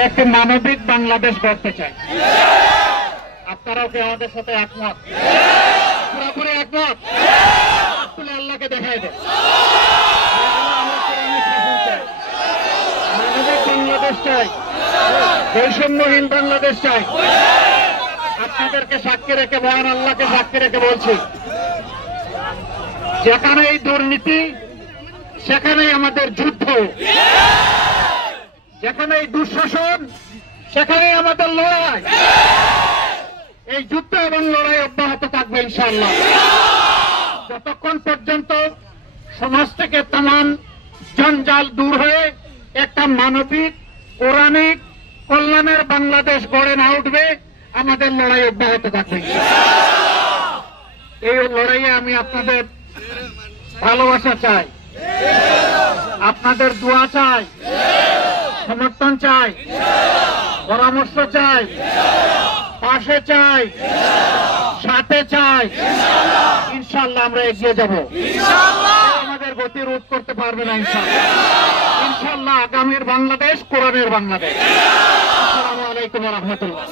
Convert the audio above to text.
একটি মানবিক বাংলাদেশ গড়তে চাই। আপনারাও কি আমাদের সাথে একমত? পুরোপুরি একমত? আল্লাহকে দেখাই দেন। মানবিক বাংলাদেশ চাই, বৈষম্যহীন বাংলাদেশ চাই। আপনাদেরকে সাক্ষী রেখে, মহান আল্লাহকে সাক্ষী রেখে বলছি, যেখানে এই দুর্নীতি সেখানেই আমাদের যুদ্ধ, যেখানে এই দুঃশাসন সেখানেই আমাদের লড়াই। এই যুদ্ধ এবং লড়াই অব্যাহত থাকবে ইনশাআল্লাহ, যতক্ষণ পর্যন্ত সমাজ থেকে তামাম জঞ্জাল দূর হয়ে একটা মানবিক পৌরাণিক কল্যাণের বাংলাদেশ গড়ে না উঠবে, আমাদের লড়াই অব্যাহত থাকবে। এই লড়াইয়ে আমি আপনাদের ভালোবাসা চাই, আপনাদের দোয়া চাই, সমর্থন চাই, পরামর্শ চাই, পাশে চাই, সাথে চাই। ইনশাআল্লাহ আমরা এগিয়ে যাব। আমাদের গতি রোধ করতে পারবে না ইনশাআল্লাহ। ইনশাআল্লাহ আগামীর বাংলাদেশ কোরআনের বাংলাদেশ। আসসালামু আলাইকুম ওয়া রাহমাতুল্লাহ।